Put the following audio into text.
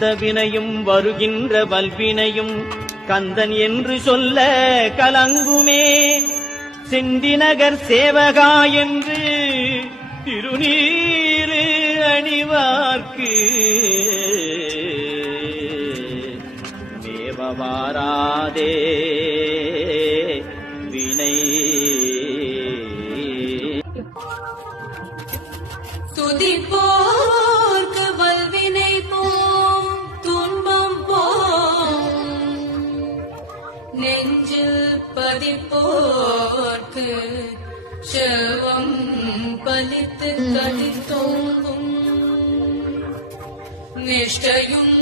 வந்த வினையும் வருகின்ற வல்வினையும் கந்தன் என்று சொல்ல கலங்குமே. செந்திநகர் சேவகா என்று திருநீரு அணிவார்க்கு மேவவாராதே வினை. துதிப்போர்க்கு வல்வினை போம் துன்பம் போம், நெஞ்சில் பதிப்போர்க்கு செல்வம் பலித்து கதித்தோங்கும். நிஷ்டையும்